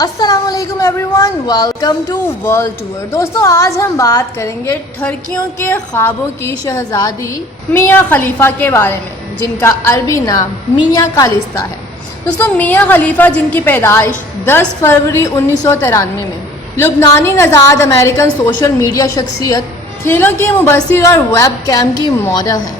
السلام علیکم everyone, welcome to world tour. دوستوں، آج ہم بات کریں گے ٹرکیوں کے خوابوں کی شہزادی میاں خلیفہ کے بارے میں، جن کا عربی نام میاں کالستہ ہے۔ دوستوں، میاں خلیفہ جن کی پیدائش 10 فروری 1993 میں، لبنانی نژاد امریکن سوشل میڈیا شخصیت، کھیلوں کی مبصر اور ویب کیم کی ماڈل ہیں۔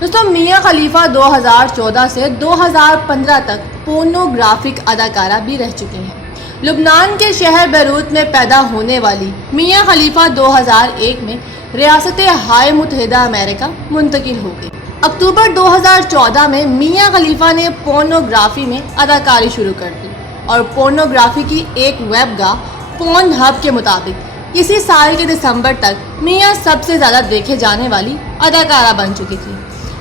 دوستوں، میاں خلیفہ 2014 سے 2015 تک پورنوگرافک اداکارہ بھی رہ چکی ہیں۔ لبنان کے شہر بیروت میں پیدا ہونے والی میاں خلیفہ 2001 میں ریاست ہائے متحدہ امریکہ منتقل ہو گئی۔ اکتوبر 2014 میں میاں خلیفہ نے پورنوگرافی میں اداکاری شروع کر دی اور پورنوگرافی کی ایک ویب گاہ پورن ہب کے مطابق اسی سال کے دسمبر تک میاں سب سے زیادہ دیکھے جانے والی اداکارہ بن چکی تھی۔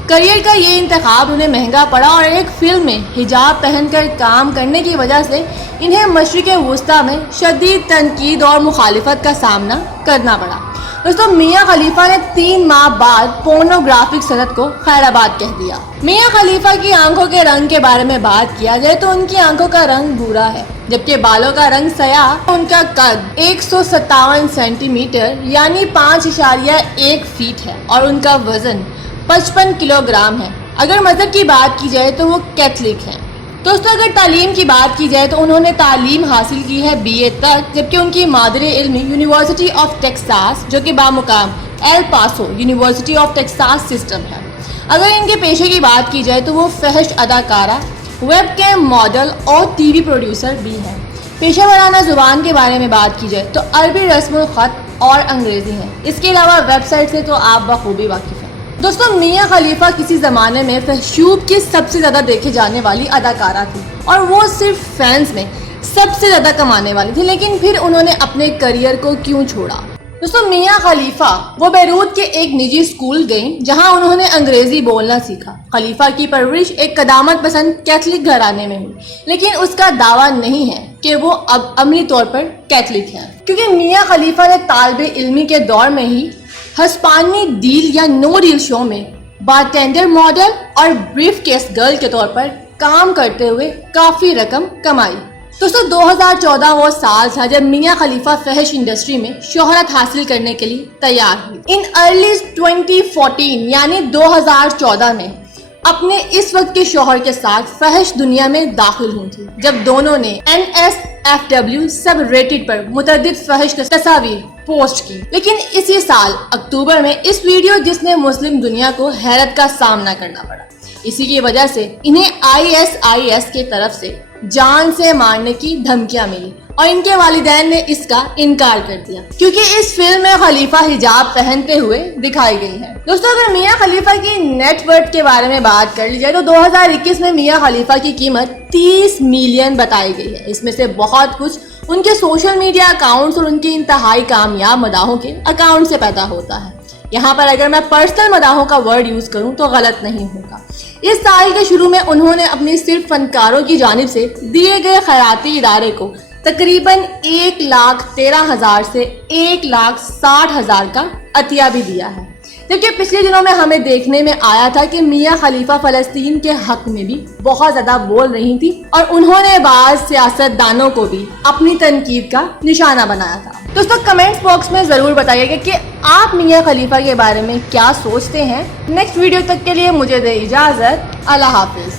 کریئر کا یہ انتخاب انہیں مہنگا پڑا اور ایک فلم میں حجاب پہن کر کام کرنے کی وجہ سے انہیں مشرق وسطیٰ میں شدید تنقید اور مخالفت کا سامنا کرنا پڑا۔ دوستوں، میاں خلیفہ نے 3 ماہ بعد پورنوگرافک صنعت کو خیر آباد کہہ دیا۔ میاں خلیفہ کی آنکھوں کے رنگ کے بارے میں بات کیا جائے تو ان کی آنکھوں کا رنگ بھورا ہے، جبکہ بالوں کا رنگ سیاہ۔ ان کا قد 157 سینٹی میٹر یعنی 5.1 فیٹ ہے اور ان کا وزن 55 کلو گرام ہے۔ اگر مذہب کی بات کی جائے تو وہ کیتھولک ہیں۔ دوستوں، اگر تعلیم کی بات کی جائے تو انہوں نے تعلیم حاصل کی ہے BA تک، جبکہ ان کی مادر علم یونیورسٹی آف ٹیکساس جو کہ بامقام ایل پاسو یونیورسٹی آف ٹیکساس سسٹم ہے۔ اگر ان کے پیشے کی بات کی جائے تو وہ فحش اداکارہ، ویب کیم ماڈل اور TV پروڈیوسر بھی ہیں۔ پیشہ ورانہ زبان کے بارے میں بات کی جائے تو عربی رسم الخط اور انگریزی ہیں۔ اس کے علاوہ ویب سائٹ سے تو آپ بخوبی واقف ہیں۔ دوستوں، میاں خلیفہ کسی زمانے میں فحشوب کی سب سے زیادہ دیکھے جانے والی اداکارہ تھی اور وہ صرف فینس میں سب سے زیادہ کمانے والی تھی، لیکن پھر انہوں نے اپنے کریئر کو کیوں چھوڑا؟ دوستوں، میاں خلیفہ وہ بیروت کے ایک نجی اسکول گئیں جہاں انہوں نے انگریزی بولنا سیکھا۔ خلیفہ کی پرورش ایک قدامت پسند کیتھولک گھرانے میں ہوئی، لیکن اس کا دعویٰ نہیں ہے کہ وہ اب عملی طور پر کیتھولک ہیں، کیونکہ میاں خلیفہ نے طالب علمی کے دور میں ہی ہسپانوی ڈیل یا نو ڈیل شو میں بارٹینڈر ماڈل اور بریف کیس گرل کے طور پر کام کرتے ہوئے کافی رقم کمائی۔ دوستوں، 2014 وہ سال تھا جب میاں خلیفہ فحش انڈسٹری میں شہرت حاصل کرنے کے لیے تیار ہوئی۔ ان ارلی 2014 یعنی 2014 میں اپنے اس وقت کے شوہر کے ساتھ فحش دنیا میں داخل ہوئی تھی، جب دونوں نے NSFW سب ریڈٹ پر متعدد فحش تصاویر پوسٹ کی۔ لیکن اسی سال اکتوبر میں اس ویڈیو جس نے مسلم دنیا کو حیرت کا سامنا کرنا پڑا۔ اسی کی وجہ سے انہیں ISIS کی طرف سے جان سے مارنے کی دھمکیاں ملی اور ان کے والدین نے اس کا انکار کر دیا، کیونکہ اس فلم میں خلیفہ حجاب پہنتے ہوئے دکھائی گئی ہیں۔ دوستوں، اگر میاں خلیفہ کی نیٹ ورتھ کے بارے میں بات کر لی جائے تو 2021 میں میاں خلیفہ کی قیمت 30 ملین بتائی گئی ہے۔ اس میں سے بہت کچھ ان کے سوشل میڈیا اکاؤنٹس اور ان کے انتہائی کامیاب مداحوں کے اکاؤنٹ سے پیدا ہوتا ہے۔ یہاں پر اگر میں پرسنل مداحوں کا ورڈ یوز کروں تو غلط نہیں ہوگا۔ اس سال کے شروع میں انہوں نے اپنی صرف فنکاروں کی جانب سے دیے گئے خیراتی ادارے کو تقریباً 1,13,000 سے 1,60,000 کا عطیہ بھی دیا ہے، جبکہ پچھلے دنوں میں ہمیں دیکھنے میں آیا تھا کہ میاں خلیفہ فلسطین کے حق میں بھی بہت زیادہ بول رہی تھی اور انہوں نے بعض سیاست دانوں کو بھی اپنی تنقید کا نشانہ بنایا تھا۔ دوستوں، کمنٹس باکس میں ضرور بتائیے گا کہ آپ میاں خلیفہ کے بارے میں کیا سوچتے ہیں۔ نیکسٹ ویڈیو تک کے لیے مجھے دے اجازت۔ اللہ حافظ۔